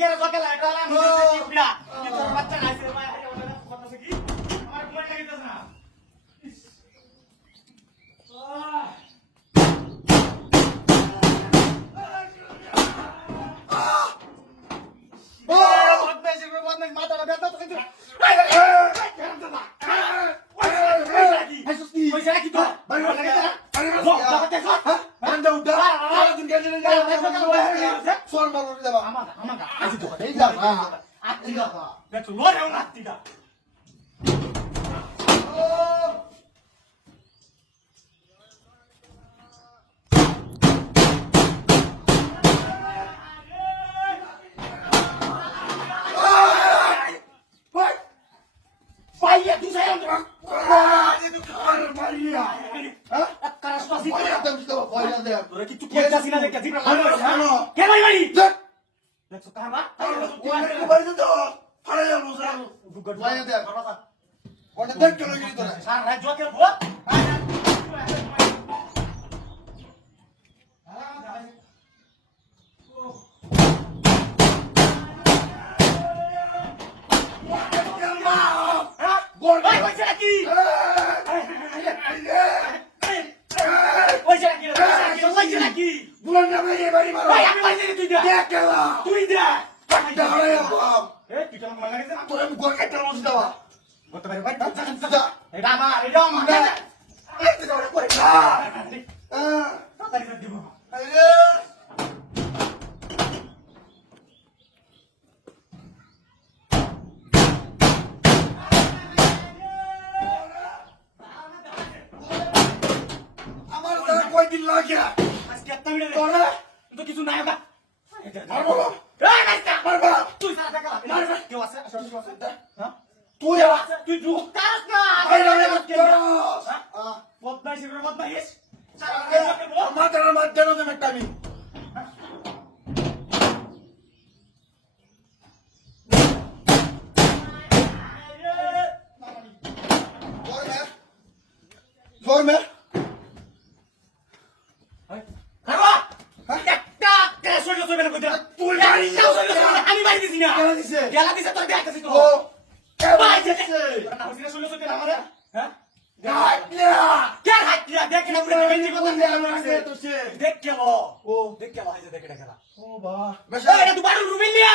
গেরে জকে light আলা আমি টিপড়া কি তোর বাচ্চা নাইছে ভাই আরে ওটা করতেছে কি আমার মোবাইল লাগিতেছ না মাথাটা ব্যথা তো কিন্তু পয়সা কি তো ভাই লাগে না আরে দাও দেখো বান্দা উঠা দিন গেলে সোর মারো রে বাবা আমাগা আজি তো এই যা আত্তিগা দেখো লোরে আত্তিগা Vaya, tú sabes dónde vas. María. ¿Ah? Carajo, así. Vaya, te gusta, vaya, de. Pero aquí tú quieres así nada que así. ¿Qué va a ir? Let's go, ¿va? Vaya, de. Para ya no sabes. Vaya, de. Cuando te quiero ir tú. Sara, yo quiero jugar. Bulan nama ye bari maro. Ay, ami bari tu dia. Dia kela. Tu dia. Ada orang yang bohong. Tu jangan melanggar itu. Tu yang gua kata lu sudah. Gua terbalik baik. Jangan sudah. Dama, dong. Itu orang gua. Tadi tadi gua. Ayo. Amar dah kau din lagi. তোরা তো কিছু নাই বা মারবো এই নাস্তা মারবো তুই সারা টাকা মারবো কেউ আছে আসলে কেউ আছে হ্যাঁ তুই আছে তুই ঢুক কাজ না এই রে হ্যাঁ বদমাইশ করে বদমাইশ মাথার মধ্যে না একটা আমি जोर में আমি বাড়ি দিছি না গেলা দিছে তোর দেখ দিছি তো ও কে ভাই দিছে না হইছে 1600 টাকা আমারে হ্যাঁ কে হাতিয়া দেখ না পুরো বেঞ্জি কথা দেখ কে লো ও দেখ কে ভাই দেখ এটা খেলা ও বাবা বেশা এটা তুই বাড়ি রুমিলিয়া